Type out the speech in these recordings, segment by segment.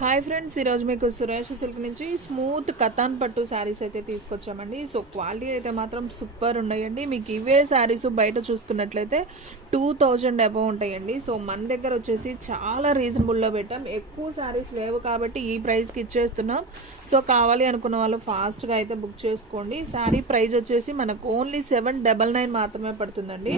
Hi friends, ఈరోజు మీకు Suresh silk నుంచి స్మూత్ కతాన్ పట్టు శారీస్ అయితే తీసుకొచ్చామండి. సో క్వాలిటీ అయితే మాత్రం సూపర్ ఉన్నాయండి. మీకు ఇవే శారీస్ బయట చూసుకున్నట్లయితే 2000 అబవ్ ఉంటాయండి. సో మన దగ్గర వచ్చేసి చాలా రీజనబుల్లో పెట్టాం. ఎక్కువ శారీస్ లేవు కాబట్టి ఈ ప్రైస్కి ఇచ్చేస్తున్నాం. సో కావాలి అనుకున్న వాళ్ళు ఫాస్ట్గా అయితే బుక్ చేసుకోండి. శారీ ప్రైస్ వచ్చేసి మనకు ఓన్లీ 799 మాత్రమే పడుతుందండి.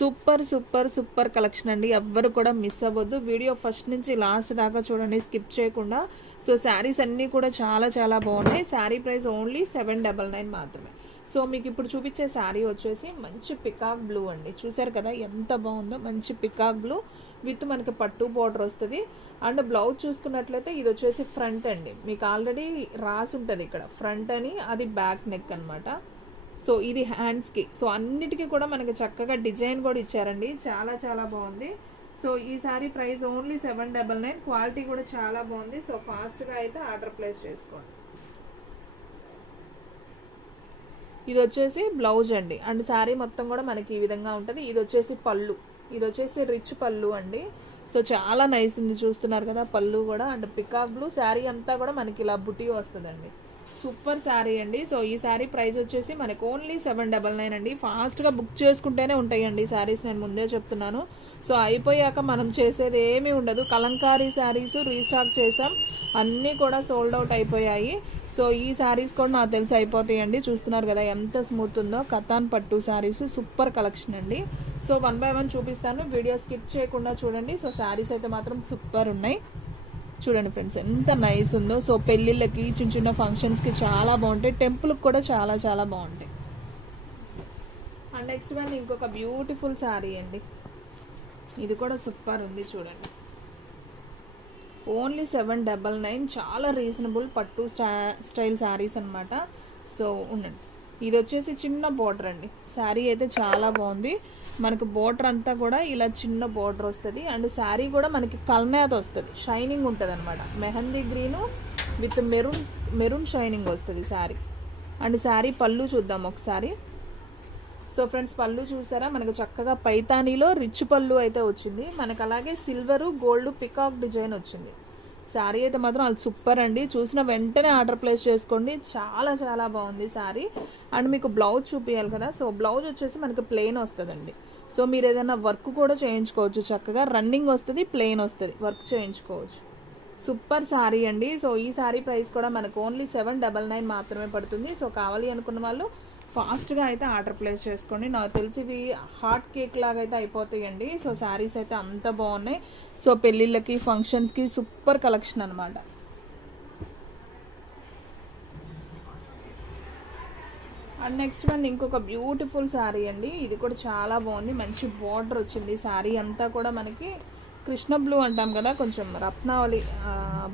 సూపర్ సూపర్ సూపర్ కలెక్షన్ అండి. ఎవ్వరు కూడా మిస్ అవ్వద్దు. వీడియో ఫస్ట్ నుంచి లాస్ట్ దాకా చూడండి, స్కిప్ చేయకుండా. సో శారీస్ అన్నీ కూడా చాలా చాలా బాగున్నాయి. శారీ ప్రైస్ ఓన్లీ 799 మాత్రమే. సో మీకు ఇప్పుడు చూపించే శారీ వచ్చేసి మంచి పికాక్ బ్లూ అండి. చూసారు కదా ఎంత బాగుందో, మంచి పికాక్ బ్లూ విత్ మనకి పట్టు బార్డర్ వస్తుంది. అండ్ బ్లౌజ్ చూసుకున్నట్లయితే ఇది వచ్చేసి ఫ్రంట్ అండి. మీకు ఆల్రెడీ రాసి ఉంటుంది ఇక్కడ ఫ్రంట్ అని, అది బ్యాక్ నెక్ అనమాట. సో ఇది హ్యాండ్స్కి. సో అన్నిటికీ కూడా మనకి చక్కగా డిజైన్ కూడా ఇచ్చారండి. చాలా చాలా బాగుంది. సో ఈ సారీ ప్రైస్ ఓన్లీ 799. క్వాలిటీ కూడా చాలా బాగుంది. సో ఫాస్ట్గా అయితే ఆర్డర్ ప్లేస్ చేసుకోండి. ఇది వచ్చేసి బ్లౌజ్ అండి. అండ్ శారీ మొత్తం కూడా మనకి ఈ విధంగా ఉంటుంది. ఇది వచ్చేసి పళ్ళు. ఇది వచ్చేసి రిచ్ పళ్ళు అండి. సో చాలా నైస్ ఉంది, చూస్తున్నారు కదా పళ్ళు కూడా. అండ్ పికాక్ బ్లూ శారీ అంతా కూడా మనకి ఇలా బుటీ వస్తుందండి. సూపర్ శారీ అండి. సో ఈ శారీ ప్రైస్ వచ్చేసి మనకు ఓన్లీ 799 అండి. ఫాస్ట్గా బుక్ చేసుకుంటేనే ఉంటాయండి శారీస్, నేను ముందే చెప్తున్నాను. సో అయిపోయాక మనం చేసేది ఏమీ ఉండదు. కలంకారీ శారీస్ రీస్టాక్ చేసాం, అన్నీ కూడా సోల్డ్ అవుట్ అయిపోయాయి. సో ఈ శారీస్ కూడా నాకు తెలిసి అయిపోతాయండి. చూస్తున్నారు కదా ఎంత స్మూత్ ఉందో. కతాన్ పట్టు శారీస్ సూపర్ కలెక్షన్ అండి. సో 1 by 1 చూపిస్తాను, వీడియో స్కిప్ చేయకుండా చూడండి. సో శారీస్ అయితే మాత్రం సూపర్ ఉన్నాయి. చూడండి ఫ్రెండ్స్ ఎంత నైస్ ఉందో. సో పెళ్ళిళ్ళకి, చిన్న చిన్న ఫంక్షన్స్కి చాలా బాగుంటాయి. టెంపుల్కి కూడా చాలా చాలా బాగుంటాయి. అండ్ నెక్స్ట్ వన్ ఇంకొక బ్యూటిఫుల్ శారీ అండి. ఇది కూడా సూపర్ ఉంది చూడండి. ఓన్లీ 799. చాలా రీజనబుల్ పట్టు స్టైల్ శారీస్ అనమాట. సో ఉండండి. ఇది వచ్చేసి చిన్న బోర్డర్ అండి. శారీ అయితే చాలా బాగుంది. మనకు బోర్డర్ అంతా కూడా ఇలా చిన్న బోర్డర్ వస్తుంది. అండ్ శారీ కూడా మనకి కల్నేత వస్తుంది, షైనింగ్ ఉంటుంది అనమాట. Mehndi green with maroon shining వస్తుంది శారీ. అండ్ శారీ పళ్ళు చూద్దాం ఒకసారి. సో ఫ్రెండ్స్ పళ్ళు చూసారా, మనకు చక్కగా పైతానీలో రిచ్ పళ్ళు అయితే వచ్చింది. మనకు అలాగే సిల్వరు గోల్డ్ పికాక్ డిజైన్ వచ్చింది. శారీ అయితే మాత్రం అది సూపర్ అండి. చూసిన వెంటనే ఆర్డర్ ప్లేస్ చేసుకోండి. చాలా చాలా బాగుంది శారీ. అండ్ మీకు బ్లౌజ్ చూపించాలి కదా. సో బ్లౌజ్ వచ్చేసి మనకి ప్లెయిన్ వస్తుందండి. సో మీరు ఏదైనా వర్క్ కూడా చేయించుకోవచ్చు. చక్కగా రన్నింగ్ వస్తుంది, ప్లెయిన్ వస్తుంది, వర్క్ చేయించుకోవచ్చు. సూపర్ శారీ అండి. సో ఈ శారీ ప్రైస్ కూడా మనకు ఓన్లీ 799 మాత్రమే పడుతుంది. సో కావాలి అనుకున్న వాళ్ళు ఫాస్ట్గా అయితే ఆర్డర్ ప్లేస్ చేసుకోండి. నాకు తెలిసి ఇవి హాట్ కేక్ లాగా అయితే అయిపోతాయండి. సో శారీస్ అయితే అంత బాగున్నాయి. సో పెళ్ళిళ్ళకి, ఫంక్షన్స్కి సూపర్ కలెక్షన్ అనమాట. అండ్ నెక్స్ట్ వన్ ఇంకొక బ్యూటిఫుల్ శారీ అండి. ఇది కూడా చాలా బాగుంది. మంచి బార్డర్ వచ్చింది. శారీ అంతా కూడా మనకి కృష్ణ బ్లూ అంటాం కదా, కొంచెం రత్నావళి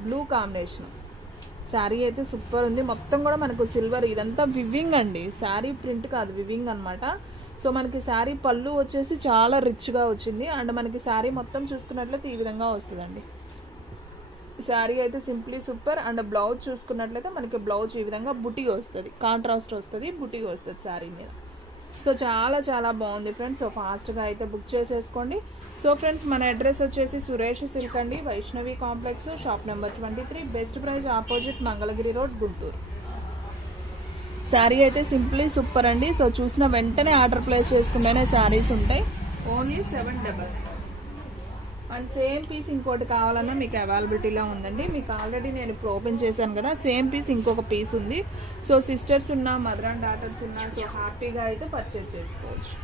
బ్లూ కాంబినేషన్. శారీ అయితే సూపర్ ఉంది. మొత్తం కూడా మనకు సిల్వర్, ఇదంతా వివింగ్ అండి. శారీ ప్రింట్ కాదు, వివింగ్ అనమాట. సో మనకి శారీ పళ్ళు వచ్చేసి చాలా రిచ్గా వచ్చింది. అండ్ మనకి శారీ మొత్తం చూసుకున్నట్లయితే ఈ విధంగా వస్తుందండి. శారీ అయితే సింప్లీ సూపర్. అండ్ బ్లౌజ్ చూసుకున్నట్లయితే మనకి బ్లౌజ్ ఈ విధంగా బుటీ వస్తుంది, కాంట్రాస్ట్ వస్తుంది, బుటీ వస్తుంది శారీ మీద. సో చాలా చాలా బాగుంది ఫ్రెండ్స్. సో ఫాస్ట్గా అయితే బుక్ చేసేసుకోండి. సో ఫ్రెండ్స్ మన అడ్రస్ వచ్చేసి సురేష్ సిల్క్ అండి, Vaishnavi complex, shop number 23, best praise opposite Mangalagiri road, Guntur. Sari అయితే సింప్లీ సూపర్ అండి. సో చూసిన వెంటనే ఆర్డర్ ప్లేస్ చేసుకుంటేనే శారీస్ ఉంటాయి. ఓన్లీ 799. అండ్ సేమ్ పీస్ ఇంకోటి కావాలన్నా మీకు అవైలబిలిటీలో ఉందండి. మీకు ఆల్రెడీ నేను ఇప్పుడు ఓపెన్ చేశాను కదా, సేమ్ పీస్ ఇంకొక పీస్ ఉంది. సో సిస్టర్స్ ఉన్నా, మదర్ అండ్ డాటర్స్ ఉన్నా, సో హ్యాపీగా అయితే పర్చేస్ చేసుకోవచ్చు.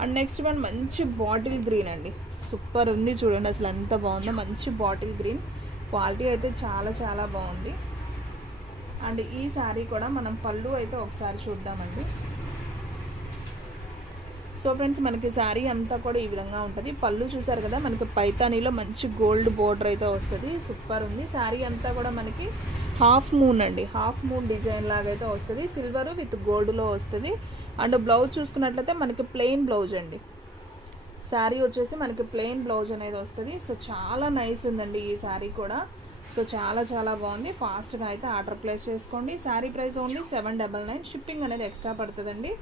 అండ్ నెక్స్ట్ వన్ మంచి బాటిల్ గ్రీన్ అండి. సూపర్ ఉంది చూడండి, అసలు ఎంత బాగుందో. మంచి బాటిల్ గ్రీన్, క్వాలిటీ అయితే చాలా చాలా బాగుంది. అండ్ ఈ శారీ కూడా మనం పళ్ళు అయితే ఒకసారి చూద్దామండి. సో ఫ్రెండ్స్ మనకి శారీ అంతా కూడా ఈ విధంగా ఉంటుంది. పళ్ళు చూసారు కదా, మనకి పైతానీలో మంచి గోల్డ్ బోర్డర్ అయితే వస్తుంది. సూపర్ ఉంది. శారీ అంతా కూడా మనకి హాఫ్ మూన్ అండి, హాఫ్ మూన్ డిజైన్ లాగా అయితే వస్తుంది. సిల్వర్ విత్ గోల్డ్లో వస్తుంది. అండ్ బ్లౌజ్ చూసుకున్నట్లయితే మనకి ప్లెయిన్ బ్లౌజ్ అండి. శారీ వచ్చేసి మనకి ప్లెయిన్ బ్లౌజ్ అనేది వస్తుంది. సో చాలా నైస్ ఉందండి ఈ శారీ కూడా. సో చాలా చాలా బాగుంది. ఫాస్ట్గా అయితే ఆర్డర్ ప్లేస్ చేసుకోండి. Sari price only 799. షిప్పింగ్ అనేది ఎక్స్ట్రా పడుతుందండి.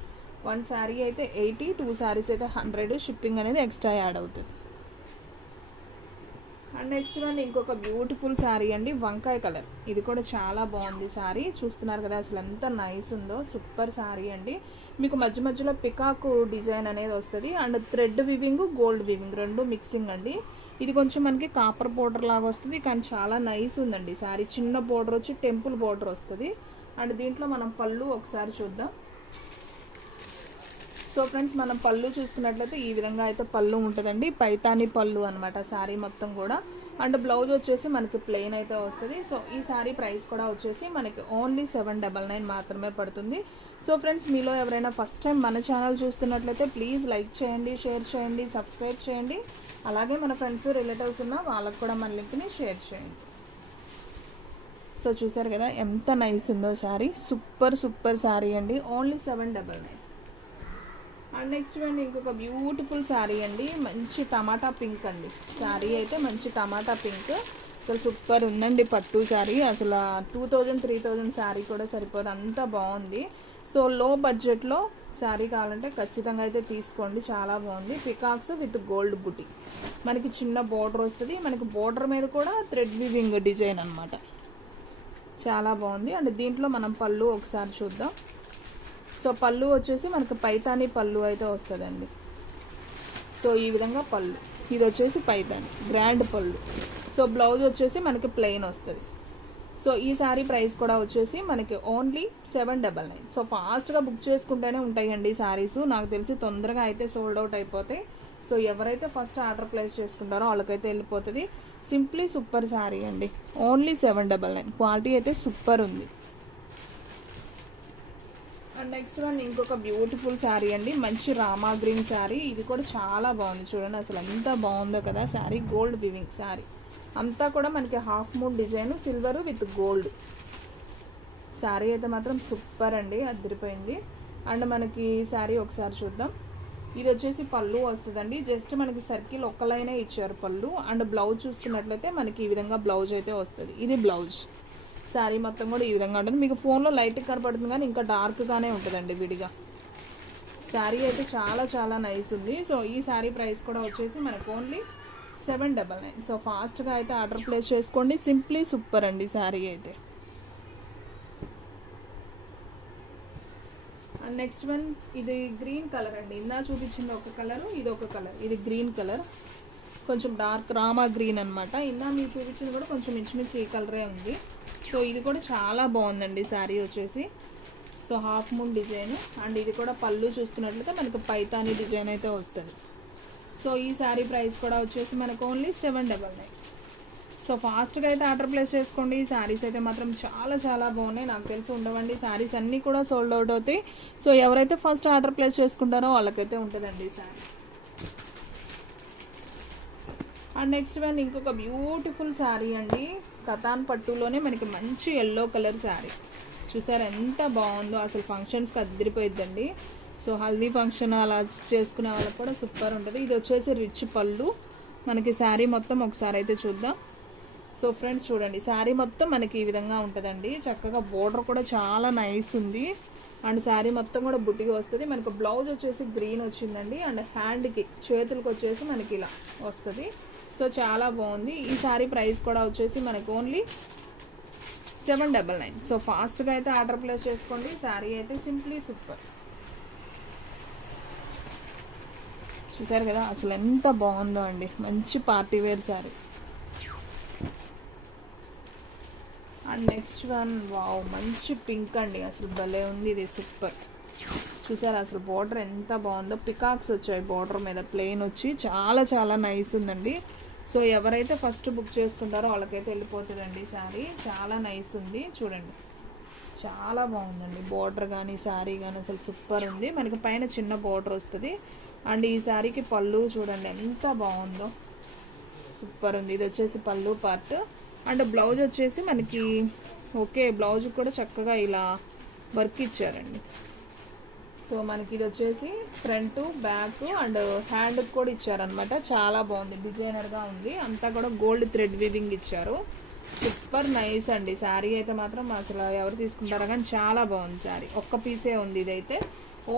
1 శారీ అయితే 80, 2 శారీస్ అయితే 100. షిప్పింగ్ అనేది ఎక్స్ట్రా యాడ్ అవుతుంది. అండ్ నెక్స్ట్ వన్ ఇంకొక బ్యూటిఫుల్ శారీ అండి, వంకాయ కలర్. ఇది కూడా చాలా బాగుంది శారీ. చూస్తున్నారు కదా అసలు ఎంత నైస్ ఉందో, సూపర్ శారీ అండి. మీకు మధ్య మధ్యలో పికాకు డిజైన్ అనేది వస్తుంది. And thread weaving, gold weaving రెండు మిక్సింగ్ అండి. ఇది కొంచెం మనకి కాపర్ బోర్డర్ లాగా వస్తుంది, కానీ చాలా నైస్ ఉందండి శారీ. చిన్న బోర్డర్ వచ్చి టెంపుల్ బోర్డర్ వస్తుంది. అండ్ దీంట్లో మనం పళ్ళు ఒకసారి చూద్దాం. సో ఫ్రెండ్స్, మనం పళ్ళు చూసుకున్నట్లయితే ఈ విధంగా అయితే పళ్ళు ఉంటుందండి. పైతాని పళ్ళు అనమాట శారీ మొత్తం కూడా. అండ్ బ్లౌజ్ వచ్చేసి మనకి ప్లెయిన్ అయితే వస్తుంది. సో ఈ శారీ ప్రైస్ కూడా వచ్చేసి మనకి ఓన్లీ 799 మాత్రమే పడుతుంది. సో ఫ్రెండ్స్, మీలో ఎవరైనా ఫస్ట్ టైం మన ఛానల్ చూస్తున్నట్లయితే ప్లీజ్ లైక్ చేయండి, షేర్ చేయండి, సబ్స్క్రైబ్ చేయండి. అలాగే మన ఫ్రెండ్స్, రిలేటివ్స్ ఉన్న వాళ్ళకు కూడా మన లింక్ని షేర్ చేయండి. సో చూసారు కదా ఎంత నైస్ ఉందో శారీ. సూపర్ సూపర్ శారీ అండి, ఓన్లీ 799. అండ్ నెక్స్ట్ అండి ఇంకొక బ్యూటిఫుల్ శారీ అండి, మంచి టమాటా పింక్ అండి. శారీ అయితే మంచి టమాటా పింక్, అసలు సూపర్ ఉందండి పట్టు శారీ. అసలు 2000-3000 శారీ కూడా సరిపోదు, అంత బాగుంది. సో లో బడ్జెట్లో శారీ కావాలంటే ఖచ్చితంగా అయితే తీసుకోండి, చాలా బాగుంది. పికాక్స్ విత్ గోల్డ్ బుటీ, మనకి చిన్న బోర్డర్ వస్తుంది. మనకి బోర్డర్ మీద కూడా థ్రెడ్ వివింగ్ డిజైన్ అనమాట, చాలా బాగుంది. అండ్ దీంట్లో మనం పళ్ళు ఒకసారి చూద్దాం. సో పళ్ళు వచ్చేసి మనకి పైతాని పళ్ళు అయితే వస్తుందండి. సో ఈ విధంగా పళ్ళు, ఇది వచ్చేసి పైతాని గ్రాండ్ పళ్ళు. సో బ్లౌజ్ వచ్చేసి మనకి ప్లెయిన్ వస్తుంది. సో ఈ శారీ ప్రైస్ కూడా వచ్చేసి మనకి ఓన్లీ 799. సో ఫాస్ట్గా బుక్ చేసుకుంటేనే ఉంటాయండి శారీస్, నాకు తెలిసి తొందరగా అయితే సోల్డ్ అవుట్ అయిపోతాయి. సో ఎవరైతే ఫస్ట్ ఆర్డర్ ప్లేస్ చేసుకుంటారో వాళ్ళకైతే వెళ్ళిపోతుంది. సింప్లీ సూపర్ శారీ అండి, ఓన్లీ 799. క్వాలిటీ అయితే సూపర్ ఉంది. అండ్ నెక్స్ట్ వన్ ఇంకొక బ్యూటిఫుల్ శారీ అండి, మంచి రామా గ్రీన్ శారీ. ఇది కూడా చాలా బాగుంది, చూడండి అసలు ఎంత బాగుందో కదా శారీ. గోల్డ్ వివింగ్ శారీ అంతా కూడా మనకి half moon design, silver with gold. Sari అయితే మాత్రం సూపర్ అండి, అదిరిపోయింది. అండ్ మనకి శారీ ఒకసారి చూద్దాం. ఇది వచ్చేసి పళ్ళు వస్తుందండి, జస్ట్ మనకి సర్కిల్ ఒక్క లైనే ఇచ్చారు పళ్ళు. అండ్ బ్లౌజ్ చూసుకున్నట్లయితే మనకి ఈ విధంగా బ్లౌజ్ అయితే వస్తుంది. ఇది బ్లౌజ్. శారీ మొత్తం కూడా ఈ విధంగా ఉంటుంది. మీకు ఫోన్లో లైట్ కనపడుతుంది కానీ ఇంకా డార్క్గానే ఉంటుందండి విడిగా. శారీ అయితే చాలా చాలా నైస్ ఉంది. సో ఈ శారీ ప్రైస్ కూడా వచ్చేసి మనకు ఓన్లీ 799. సో ఫాస్ట్గా అయితే ఆర్డర్ ప్లేస్ చేసుకోండి, సింప్లీ సూపర్ అండి శారీ అయితే. అండ్ నెక్స్ట్ వన్ ఇది గ్రీన్ కలర్ అండి, ఇందా చూపించింది ఒక కలరు, ఇది ఒక కలర్. ఇది గ్రీన్ కలర్, కొంచెం డార్క్ రామా గ్రీన్ అనమాట. ఇందా మీరు చూపించింది కూడా కొంచెం ఇంచుమించు ఈ కలరే ఉంది. సో ఇది కూడా చాలా బాగుందండి శారీ వచ్చేసి. So half moon design. And ఇది కూడా పళ్ళు చూస్తున్నట్లయితే మనకు పైతాని డిజైన్ అయితే వస్తుంది. సో ఈ శారీ ప్రైస్ కూడా వచ్చేసి మనకు ఓన్లీ 799. సో ఫాస్ట్గా అయితే ఆర్డర్ ప్లేస్ చేసుకోండి. ఈ శారీస్ అయితే మాత్రం చాలా చాలా బాగున్నాయి, నాకు తెలిసి ఉండవండి. శారీస్ అన్నీ కూడా సోల్డ్ అవుట్ అవుతాయి. సో ఎవరైతే ఫస్ట్ ఆర్డర్ ప్లేస్ చేసుకుంటారో వాళ్ళకైతే ఉంటుందండి ఈ శారీ. అండ్ నెక్స్ట్ వన్ ఇంకొక బ్యూటిఫుల్ శారీ అండి, కతాన్ పట్టులోనే మనకి మంచి ఎల్లో కలర్ శారీ. చూసారు ఎంత బాగుందో, అసలు ఫంక్షన్స్కి అదిరిపోయిద్దండి. సో హల్దీ ఫంక్షన్ అలా చేసుకునే వాళ్ళకి కూడా సూపర్ ఉంటుంది. ఇది వచ్చేసి రిచ్ పళ్ళు. మనకి శారీ మొత్తం ఒకసారి అయితే చూద్దాం. సో ఫ్రెండ్స్ చూడండి, శారీ మొత్తం మనకి ఈ విధంగా ఉంటుందండి. చక్కగా బోర్డర్ కూడా చాలా నైస్ ఉంది. అండ్ శారీ మొత్తం కూడా బుట్టిగా వస్తుంది. మనకు బ్లౌజ్ వచ్చేసి గ్రీన్ వచ్చిందండి. అండ్ హ్యాండ్కి చేతులకు వచ్చేసి మనకి ఇలా వస్తుంది. సో చాలా బాగుంది. ఈ శారీ ప్రైస్ కూడా వచ్చేసి మనకు ఓన్లీ 799. సో ఫాస్ట్గా అయితే ఆర్డర్ ప్లేస్ చేసుకోండి. శారీ అయితే సింప్లీ సూపర్. చూసారు కదా అసలు ఎంత బాగుందో అండి, మంచి party wear sari. And next one wow, మంచి పింక్ అండి, అసలు భలే ఉంది ఇది, సూపర్. చూసారు అసలు బోర్డర్ ఎంత బాగుందో, పికాక్స్ వచ్చాయి బోర్డర్ మీద, ప్లెయిన్ వచ్చి చాలా చాలా నైస్ ఉందండి. సో ఎవరైతే ఫస్ట్ బుక్ చేసుకుంటారో వాళ్ళకైతే వెళ్ళిపోతుందండి శారీ. చాలా నైస్ ఉంది, చూడండి చాలా బాగుందండి. బోర్డర్ కానీ శారీ కానీ అసలు సూపర్ ఉంది. మనకి పైన చిన్న బోర్డర్ వస్తుంది. అండ్ ఈ శారీకి పళ్ళు చూడండి ఎంత బాగుందో, సూపర్ ఉంది. ఇది వచ్చేసి పళ్ళు పార్ట్. అండ్ బ్లౌజ్ వచ్చేసి మనకి ఓకే, బ్లౌజ్ కూడా చక్కగా ఇలా వర్క్ ఇచ్చారండి. సో మనకి ఇది వచ్చేసి ఫ్రంట్, బ్యాక్ అండ్ హ్యాండ్కి కూడా ఇచ్చారనమాట. చాలా బాగుంది, డిజైనర్గా ఉంది. అంతా కూడా గోల్డ్ థ్రెడ్ వీవింగ్ ఇచ్చారు. సూపర్ నైస్ అండి. శారీ అయితే మాత్రం అసలు ఎవరు తీసుకుంటారో కానీ చాలా బాగుంది శారీ. ఒక్క పీసే ఉంది ఇదైతే,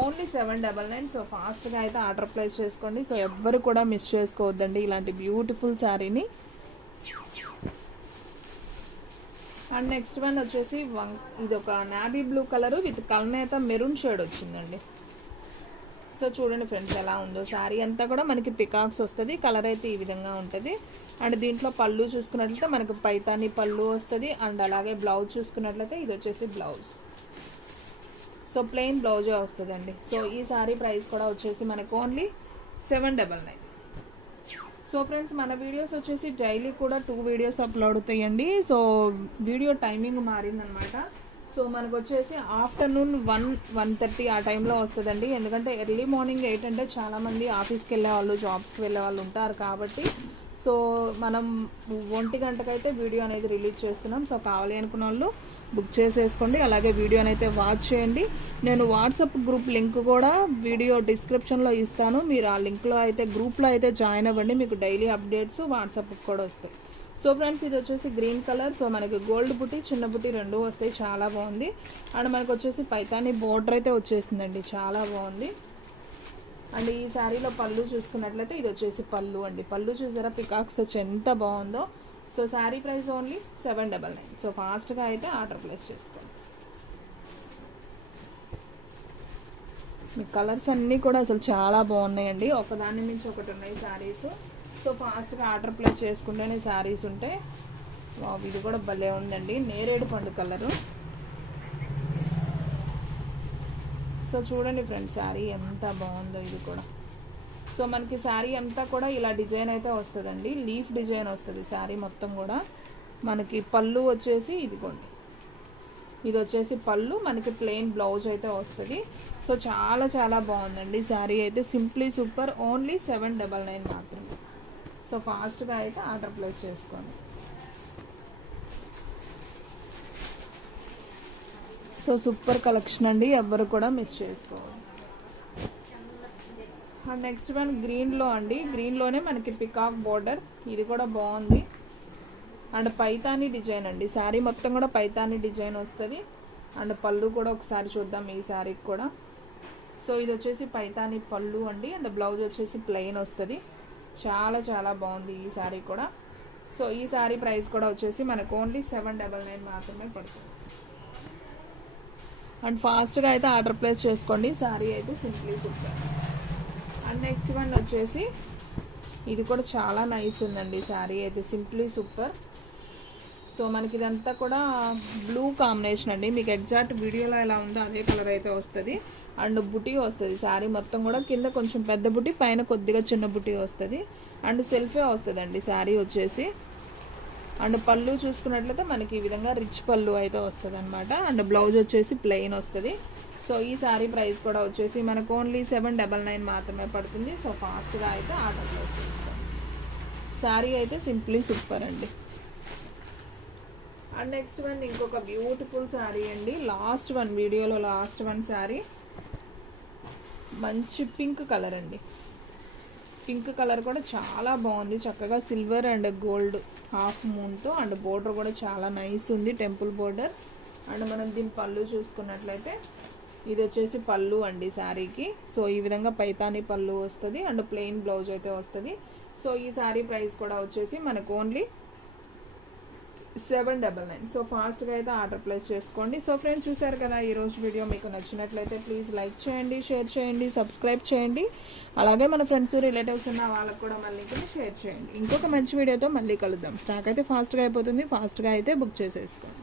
ఓన్లీ 799. సో ఫాస్ట్గా అయితే ఆర్డర్ ప్లేస్ చేసుకోండి. సో ఎవ్వరు కూడా మిస్ చేసుకోవద్దండి ఇలాంటి బ్యూటిఫుల్ శారీని. అండ్ నెక్స్ట్ వన్ వచ్చేసి ఇది ఒక నావీ బ్లూ కలర్ విత్ కల్నేత మెరూన్ షేడ్ వచ్చిందండి. సో చూడండి ఫ్రెండ్స్ ఎలా ఉందో. శారీ అంతా కూడా మనకి పికాక్స్ వస్తుంది. కలర్ అయితే ఈ విధంగా ఉంటుంది. అండ్ దీంట్లో పళ్ళు చూసుకున్నట్లయితే మనకి పైతాని పళ్ళు వస్తుంది. అండ్ అలాగే బ్లౌజ్ చూసుకున్నట్లయితే ఇది వచ్చేసి బ్లౌజ్. సో ప్లెయిన్ బ్లౌజే వస్తుందండి. సో ఈ శారీ ప్రైస్ కూడా వచ్చేసి మనకు ఓన్లీ 799. సో ఫ్రెండ్స్ మన వీడియోస్ వచ్చేసి డైలీ కూడా 2 వీడియోస్ అప్లోడ్ అవుతాయండి. సో వీడియో టైమింగ్ మారిందనమాట. సో మనకు వచ్చేసి ఆఫ్టర్నూన్ 1-1:30 ఆ టైంలో వస్తుందండి. ఎందుకంటే ఎర్లీ మార్నింగ్ 8 అంటే చాలామంది ఆఫీస్కి వెళ్ళే వాళ్ళు, జాబ్స్కి వెళ్ళే వాళ్ళు ఉంటారు కాబట్టి సో మనం 1 గంటకైతే వీడియో అనేది రిలీజ్ చేస్తున్నాం. సో కావాలి అనుకున్న వాళ్ళు బుక్ చేసేసుకోండి. అలాగే వీడియోని అయితే వాచ్ చేయండి. నేను వాట్సాప్ గ్రూప్ లింక్ కూడా వీడియో డిస్క్రిప్షన్లో ఇస్తాను. మీరు ఆ లింక్లో అయితే గ్రూప్లో అయితే జాయిన్ అవ్వండి. మీకు డైలీ అప్డేట్స్ వాట్సాప్కి కూడా వస్తాయి. సో ఫ్రెండ్స్ ఇది వచ్చేసి గ్రీన్ కలర్. సో మనకి గోల్డ్ బుట్టి, చిన్న బుట్టి 2 వస్తాయి. చాలా బాగుంది. అండ్ మనకు వచ్చేసి పైతాని బోర్డర్ అయితే వచ్చేసిందండి. చాలా బాగుంది. అండ్ ఈ శారీలో పళ్ళు చూసుకున్నట్లయితే ఇది వచ్చేసి పళ్ళు అండి. పళ్ళు చూసారా పికాక్స్ వచ్చి ఎంత బాగుందో. So sari price only 799. So ఫాస్ట్గా అయితే ఆర్డర్ ప్లేస్ చేసుకోండి. మీ కలర్స్ అన్నీ కూడా అసలు చాలా బాగున్నాయండి. ఒకదాని మించి ఒకటి ఉన్నాయి శారీస్. సో ఫాస్ట్గా ఆర్డర్ ప్లేస్ చేసుకుంటేనే శారీస్ ఉంటాయి. ఇది కూడా భలే ఉందండి, నేరేడు పండు కలరు. సో చూడండి ఫ్రెండ్స్ శారీ ఎంత బాగుందో ఇది కూడా. సో మనకి శారీ అంతా కూడా ఇలా డిజైన్ అయితే వస్తుందండి. లీఫ్ డిజైన్ వస్తుంది శారీ మొత్తం కూడా. మనకి పళ్ళు వచ్చేసి ఇదిగోండి, ఇది వచ్చేసి పళ్ళు. మనకి ప్లెయిన్ బ్లౌజ్ అయితే వస్తుంది. సో చాలా చాలా బాగుందండి శారీ అయితే. Simply super. ఓన్లీ 799 మాత్రమే. సో ఫాస్ట్గా అయితే ఆర్డర్ ప్లేస్ చేసుకోండి. సో సూపర్ కలెక్షన్ అండి, ఎవ్వరు కూడా మిస్ చేసుకోవాలి. అండ్ నెక్స్ట్ వన్ గ్రీన్లో అండి. గ్రీన్లోనే మనకి పికాక్ బోర్డర్. ఇది కూడా బాగుంది. అండ్ పైతాని డిజైన్ అండి. శారీ మొత్తం కూడా పైతాని డిజైన్ వస్తుంది. అండ్ పళ్ళు కూడా ఒకసారి చూద్దాం ఈ శారీకి కూడా. సో ఇది వచ్చేసి పైతాని పళ్ళు అండి. అండ్ బ్లౌజ్ వచ్చేసి ప్లెయిన్ వస్తుంది. చాలా చాలా బాగుంది ఈ శారీ కూడా. సో ఈ శారీ ప్రైస్ కూడా వచ్చేసి మనకు ఓన్లీ 799 మాత్రమే పడుతుంది. అండ్ ఫాస్ట్గా అయితే ఆర్డర్ ప్లేస్ చేసుకోండి. శారీ అయితే simply super. And next one వచ్చేసి ఇది కూడా చాలా నైస్ ఉందండి శారీ అయితే. Simply super. సో మనకి ఇదంతా కూడా బ్లూ కాంబినేషన్ అండి. మీకు ఎగ్జాక్ట్ వీడియోలో ఎలా ఉందో అదే కలర్ అయితే వస్తుంది. అండ్ బుటీ వస్తుంది శారీ మొత్తం కూడా. కింద కొంచెం పెద్ద బుటీ, పైన కొద్దిగా చిన్న బుటీ వస్తుంది. అండ్ సెల్ఫే వస్తుందండి శారీ వచ్చేసి. అండ్ పళ్ళు చూసుకున్నట్లయితే మనకి ఈ విధంగా రిచ్ పళ్ళు అయితే వస్తుంది అనమాట. అండ్ బ్లౌజ్ వచ్చేసి ప్లెయిన్ వస్తుంది. సో ఈ శారీ ప్రైస్ కూడా వచ్చేసి మనకు ఓన్లీ 799 మాత్రమే పడుతుంది. సో ఫాస్ట్గా అయితే ఆర్డర్ ప్లేస్ చేసుకోండి. శారీ అయితే సింప్లీ సూపర్ అండి. అండ్ నెక్స్ట్ వన్ ఇంకొక బ్యూటిఫుల్ శారీ అండి. లాస్ట్ వన్ వీడియోలో లాస్ట్ వన్ శారీ మంచి పింక్ కలర్ అండి. పింక్ కలర్ కూడా చాలా బాగుంది. చక్కగా సిల్వర్ అండ్ గోల్డ్ హాఫ్ మూన్తో. అండ్ బోర్డర్ కూడా చాలా నైస్ ఉంది, టెంపుల్ బోర్డర్. అండ్ మనం దీని పళ్ళు చూసుకున్నట్లయితే ఇది వచ్చేసి పళ్ళు అండి శారీకి. సో ఈ విధంగా పైతాని పళ్ళు వస్తుంది. అండ్ ప్లెయిన్ బ్లౌజ్ అయితే వస్తుంది. సో ఈ శారీ ప్రైస్ కూడా వచ్చేసి మనకు ఓన్లీ 799. సో ఫాస్ట్గా అయితే ఆర్డర్ ప్లేస్ చేసుకోండి. సో ఫ్రెండ్స్ చూసారు కదా ఈరోజు వీడియో. మీకు నచ్చినట్లయితే ప్లీజ్ లైక్ చేయండి, షేర్ చేయండి, సబ్స్క్రైబ్ చేయండి. అలాగే మన ఫ్రెండ్స్ రిలేటివ్స్ ఉన్న వాళ్ళకు కూడా మళ్ళీ షేర్ చేయండి. ఇంకొక మంచి వీడియోతో మళ్ళీ కలుద్దాం. స్టాక్ అయితే ఫాస్ట్గా అయిపోతుంది. ఫాస్ట్గా అయితే బుక్ చేసేసుకోండి.